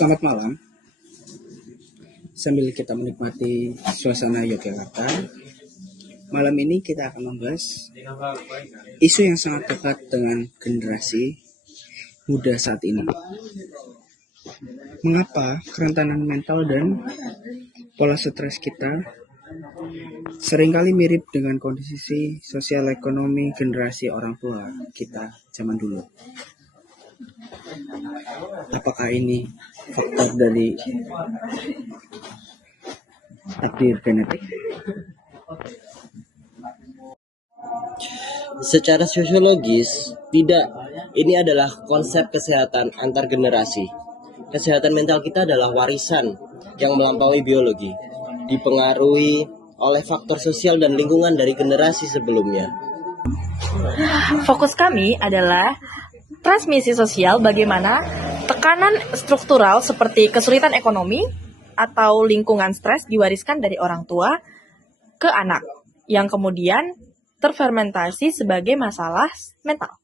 Selamat malam. Sambil kita menikmati suasana Yogyakarta, malam ini kita akan membahas isu yang sangat dekat dengan generasi muda saat ini. Mengapa kerentanan mental dan pola stres kita seringkali mirip dengan kondisi sosial ekonomi generasi orang tua kita zaman dulu? Apakah ini faktor dari takdir genetik? Secara sosiologis, tidak. Ini adalah konsep kesehatan antar generasi. Kesehatan mental kita adalah warisan yang melampaui biologi, dipengaruhi oleh faktor sosial dan lingkungan dari generasi sebelumnya. Fokus kami adalah transmisi sosial, bagaimana tekanan struktural seperti kesulitan ekonomi atau lingkungan stres diwariskan dari orang tua ke anak, yang kemudian terfermentasi sebagai masalah mental.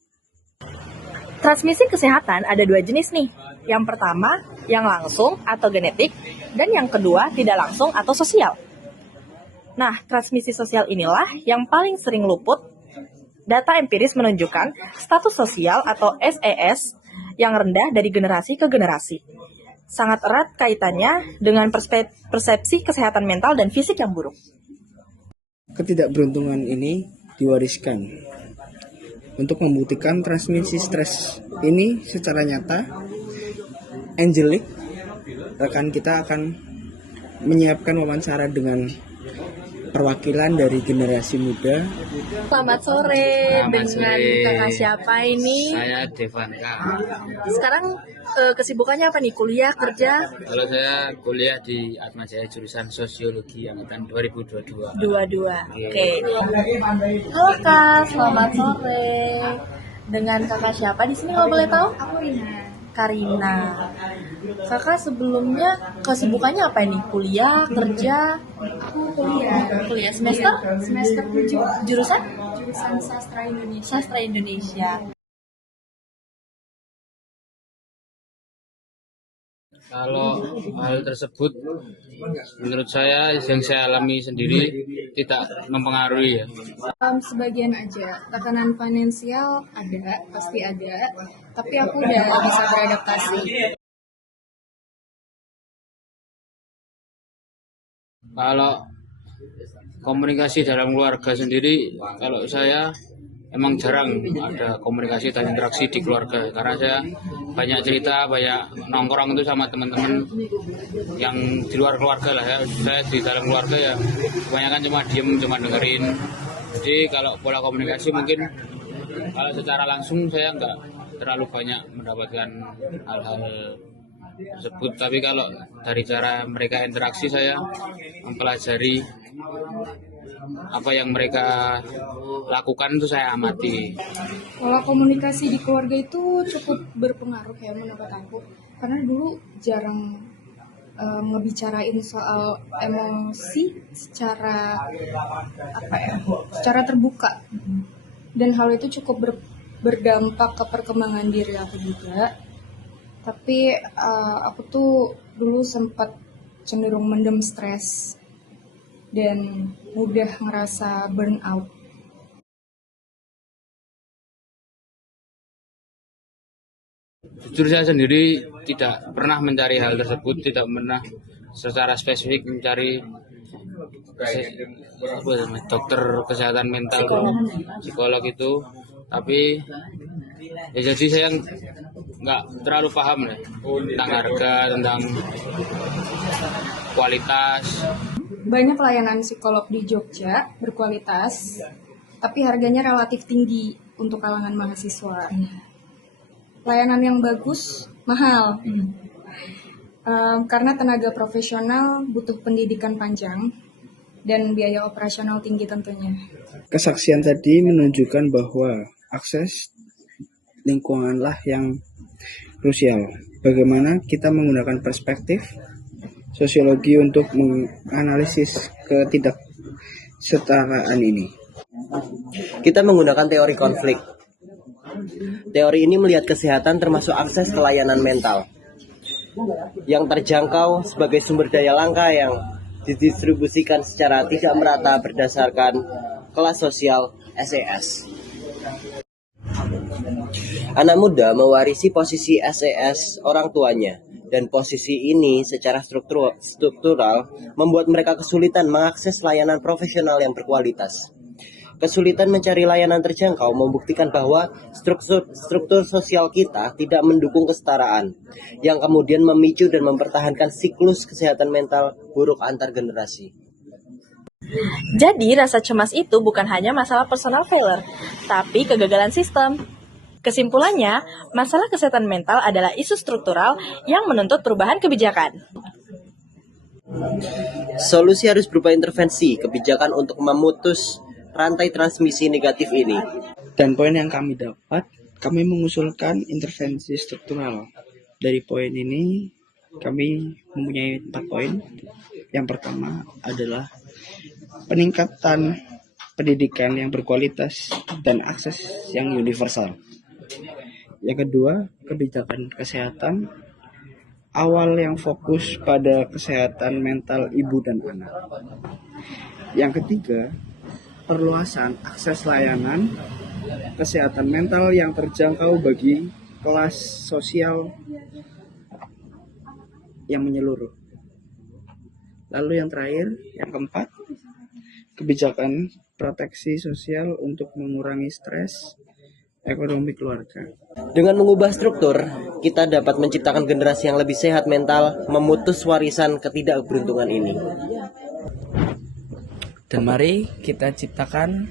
Transmisi kesehatan ada dua jenis nih. Yang pertama, yang langsung atau genetik, dan yang kedua, tidak langsung atau sosial. Nah, transmisi sosial inilah yang paling sering luput. Data empiris menunjukkan status sosial atau SES yang rendah dari generasi ke generasi. Sangat erat kaitannya dengan persepsi kesehatan mental dan fisik yang buruk. Ketidakberuntungan ini diwariskan. Untuk membuktikan transmisi stres ini secara nyata, Angelic, rekan kita, akan menyiapkan wawancara dengan perwakilan dari generasi muda. Selamat sore. Kakak siapa ini? Saya Devanka. Sekarang kesibukannya apa nih? Kuliah, kerja? Kalau saya kuliah di Atmajaya jurusan Sosiologi angkatan 2022. Dua-dua. Oke. Halo Kak, selamat sore. Dengan kakak siapa di sini kalau boleh tahu? Aku Rina. Karina. Kakak sebelumnya kesibukannya apa ini? Kuliah, kerja? Aku kuliah. Kuliah semester? Semester 7. Jurusan? Jurusan Sastra Indonesia. Sastra Indonesia. Kalau hal tersebut menurut saya yang saya alami sendiri tidak mempengaruhi ya. Sebagian aja. Tekanan finansial ada, pasti ada. Tapi aku udah bisa beradaptasi. Kalau komunikasi dalam keluarga sendiri, kalau saya emang jarang ada komunikasi dan interaksi di keluarga, karena saya banyak cerita, banyak nongkrong itu sama teman-teman yang di luar keluarga lah ya. Saya di dalam keluarga ya kebanyakan cuma diem, cuma dengerin. Jadi kalau pola komunikasi mungkin kalau secara langsung saya nggak terlalu banyak mendapatkan hal-hal tersebut, tapi kalau dari cara mereka interaksi saya mempelajari apa yang mereka lakukan, itu saya amati. Kalau komunikasi di keluarga itu cukup berpengaruh ya menurut aku. Karena dulu jarang ngebicarain soal emosi secara secara terbuka. Dan hal itu cukup berdampak ke perkembangan diri aku juga. Tapi aku tuh dulu sempat cenderung mendem stres dan mudah ngerasa burnout. Jujur saya sendiri tidak pernah mencari hal tersebut, tidak pernah secara spesifik mencari dokter kesehatan mental, psikolog itu. Tapi ya jadi saya nggak terlalu paham deh tentang harga, tentang kualitas. Banyak layanan psikolog di Jogja berkualitas, tapi harganya relatif tinggi untuk kalangan mahasiswa. Layanan yang bagus, mahal. Karena tenaga profesional butuh pendidikan panjang dan biaya operasional tinggi tentunya. Kesaksian tadi menunjukkan bahwa akses lingkunganlah yang krusial. Bagaimana kita menggunakan perspektif sosiologi untuk menganalisis ketidaksetaraan ini? Kita menggunakan teori konflik. Teori ini melihat kesehatan termasuk akses ke layanan mental. yang terjangkau sebagai sumber daya langka yang didistribusikan secara tidak merata berdasarkan kelas sosial SES. Anak muda mewarisi posisi SES orang tuanya, dan posisi ini secara struktural membuat mereka kesulitan mengakses layanan profesional yang berkualitas. Kesulitan mencari layanan terjangkau membuktikan bahwa struktur sosial kita tidak mendukung kesetaraan, yang kemudian memicu dan mempertahankan siklus kesehatan mental buruk antar generasi. Jadi, rasa cemas itu bukan hanya masalah personal failure, tapi kegagalan sistem. Kesimpulannya, masalah kesehatan mental adalah isu struktural yang menuntut perubahan kebijakan. Solusi harus berupa intervensi kebijakan untuk memutus rantai transmisi negatif ini. Dan poin yang kami dapat, kami mengusulkan intervensi struktural. Dari poin ini, kami mempunyai 4 poin. Yang pertama adalah peningkatan pendidikan yang berkualitas dan akses yang universal. Yang kedua, kebijakan kesehatan awal yang fokus pada kesehatan mental ibu dan anak. Yang ketiga, perluasan akses layanan kesehatan mental yang terjangkau bagi kelas sosial yang menyeluruh. Lalu yang terakhir, yang keempat, kebijakan proteksi sosial untuk mengurangi stres ekonomi keluarga. Dengan mengubah struktur, kita dapat menciptakan generasi yang lebih sehat mental, memutus warisan ketidakberuntungan ini. Dan mari kita ciptakan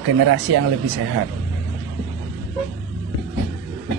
generasi yang lebih sehat.